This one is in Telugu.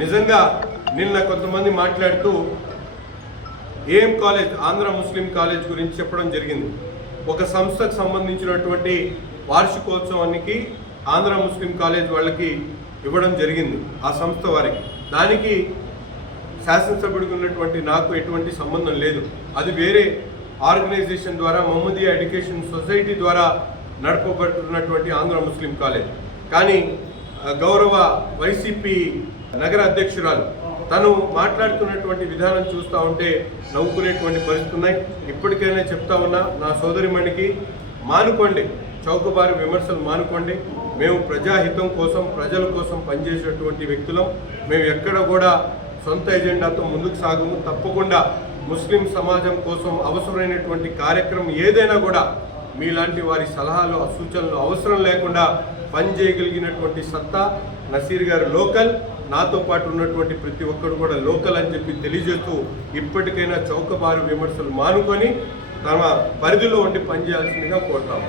నిజంగా నిన్న కొంతమంది మాట్లాడుతూ AM college Andhra Muslim college గురించి చెప్పడం జరిగింది. ఒక సంస్థకు సంబంధించినటువంటి వార్షికోత్సవానికి ఆంధ్ర ముస్లిం కాలేజ్ వాళ్ళకి ఇవ్వడం జరిగింది, ఆ సంస్థ వారికి. దానికి శాసనసభ్యుడికి ఉన్నటువంటి నాకు ఎటువంటి సంబంధం లేదు. అది వేరే ఆర్గనైజేషన్ ద్వారా మహమ్మదియా ఎడ్యుకేషన్ సొసైటీ ద్వారా నడపబడుతున్నటువంటి ఆంధ్ర ముస్లిం కాలేజ్. కానీ గౌరవ వైసీపీ నగర అధ్యక్షురాలు తను మాట్లాడుతున్నటువంటి విధానం చూస్తూ ఉంటే నవ్వుకునేటువంటి పరిస్థితులు ఉన్నాయి. ఇప్పటికైనా చెప్తా ఉన్నా నా సోదరిమణికి, మానుకోండి, చౌకబారు విమర్శలు మానుకోండి. మేము ప్రజాహితం కోసం, ప్రజల కోసం పనిచేసేటువంటి వ్యక్తులం. మేము ఎక్కడ కూడా సొంత ఎజెండాతో ముందుకు సాగము. తప్పకుండా ముస్లిం సమాజం కోసం అవసరమైనటువంటి కార్యక్రమం ఏదైనా కూడా మీలాంటి వారి సలహాలు, సూచనలు అవసరం లేకుండా పనిచేయగలిగినటువంటి సత్తా నసీర్ గారు లోకల్, నాతో పాటు ఉన్నటువంటి ప్రతి ఒక్కరు కూడా లోకల్ అని చెప్పి తెలియజేస్తూ ఇప్పటికైనా చౌకబారు విమర్శలు మానుకొని తమ పరిధిలో ఉండి పనిచేయాల్సిందిగా కోరుతాము.